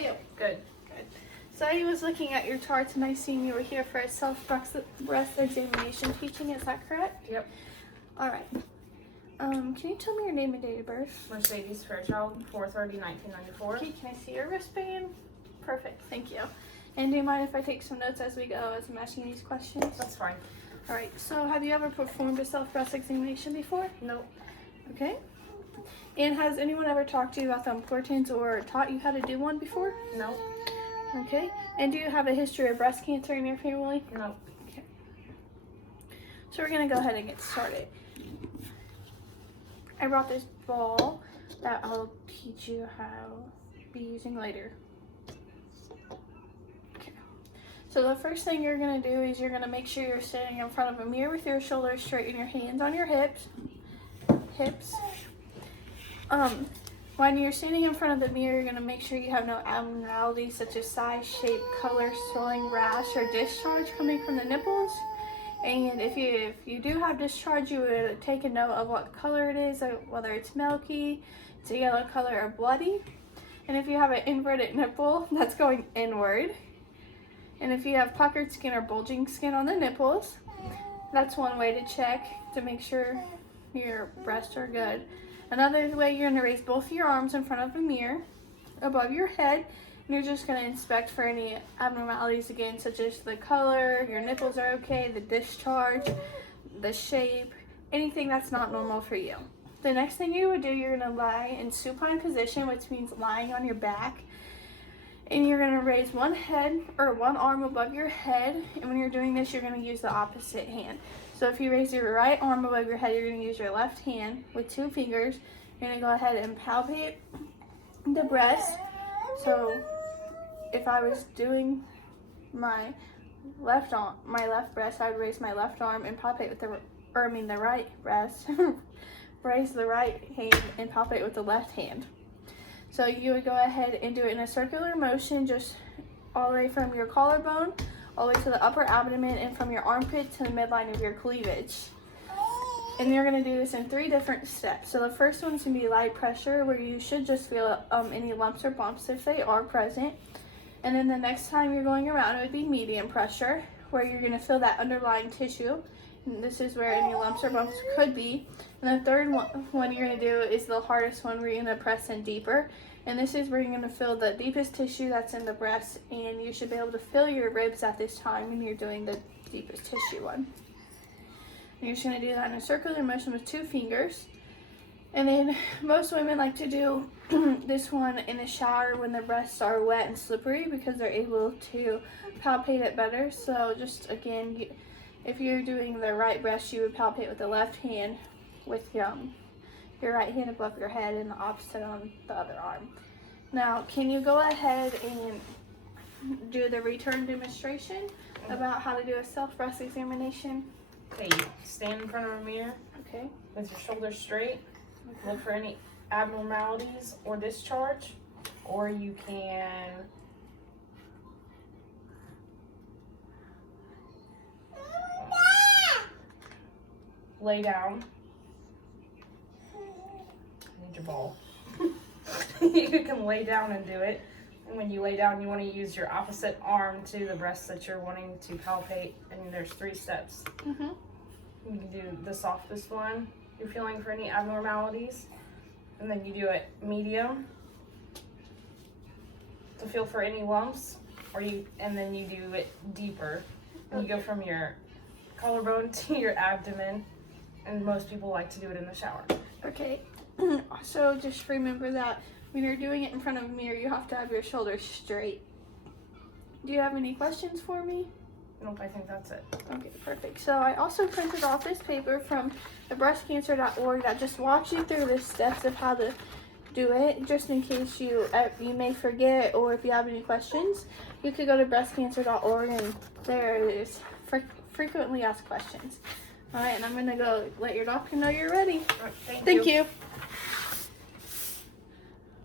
you? Good. Good. So I was looking at your charts and I seen you were here for a self-breast examination teaching. Is that correct? Yep. All right. Can you tell me your name and date of birth? Mercedes Fairchild, 4/30/1994. Okay, can I see your wristband? Perfect, thank you. And do you mind if I take some notes as we go as I'm asking these questions? That's fine. All right, so have you ever performed a self-breast examination before? Nope. Okay. And has anyone ever talked to you about the importance or taught you how to do one before? Nope. Okay. And do you have a history of breast cancer in your family? Nope. Okay. So we're going to go ahead and get started. I brought this ball that I'll teach you how to be using later. Okay. So the first thing you're going to do is you're going to make sure you're sitting in front of a mirror with your shoulders straight and your hands on your hips. When you're standing in front of the mirror, you're going to make sure you have no abnormalities such as size, shape, color, swelling, rash, or discharge coming from the nipples. And if you do have discharge, you would take a note of what color it is, whether it's milky, it's a yellow color, or bloody. And if you have an inverted nipple, that's going inward. And if you have puckered skin or bulging skin on the nipples, that's one way to check to make sure your breasts are good. Another way, you're going to raise both your arms in front of the mirror above your head, and you're just going to inspect for any abnormalities again, such as the color, your nipples are okay, the discharge, the shape, anything that's not normal for you. The next thing you would do, you're going to lie in supine position, which means lying on your back, and you're going to raise one arm above your head, and when you're doing this, you're going to use the opposite hand. So if you raise your right arm above your head, you're going to use your left hand with 2 fingers. You're going to go ahead and palpate the breast. So if I was doing my left breast, I would raise my left arm and palpate with the right breast. Raise the right hand and palpate with the left hand. So you would go ahead and do it in a circular motion, just all the way from your collarbone all the way to the upper abdomen and from your armpit to the midline of your cleavage. And you're going to do this in 3 different steps. So the first one's going to be light pressure, where you should just feel any lumps or bumps if they are present. And then the next time you're going around, it would be medium pressure, where you're going to feel that underlying tissue. And this is where any lumps or bumps could be. And the third one you're going to do is the hardest one, where you're going to press in deeper. And this is where you're going to feel the deepest tissue that's in the breast, and you should be able to feel your ribs at this time when you're doing the deepest tissue one. And you're just going to do that in a circular motion with 2 fingers. And then most women like to do this one in the shower when their breasts are wet and slippery, because they're able to palpate it better. So just again, if you're doing the right breast, you would palpate with the left hand with your right hand above your head and the opposite on the other arm. Now, can you go ahead and do the return demonstration about how to do a self-breast examination? Okay, stand in front of a mirror. Okay. With your shoulders straight. Look for any abnormalities or discharge, or you can lay down. Need your ball. You can lay down and do it. And when you lay down, you want to use your opposite arm to the breast that you're wanting to palpate. And there's 3 steps. You can do the softest one. You're feeling for any abnormalities. And then you do it medium to feel for any lumps. And then you do it deeper. And you go from your collarbone to your abdomen. And most people like to do it in the shower. Okay. So just remember that when you're doing it in front of a mirror, you have to have your shoulders straight. Do you have any questions for me? Nope, I think that's it. Okay, perfect. So I also printed off this paper from thebreastcancer.org that just walks you through the steps of how to do it, just in case you may forget, or if you have any questions. You could go to breastcancer.org, and there is frequently asked questions. All right, and I'm going to go let your doctor know you're ready. All right, Thank you.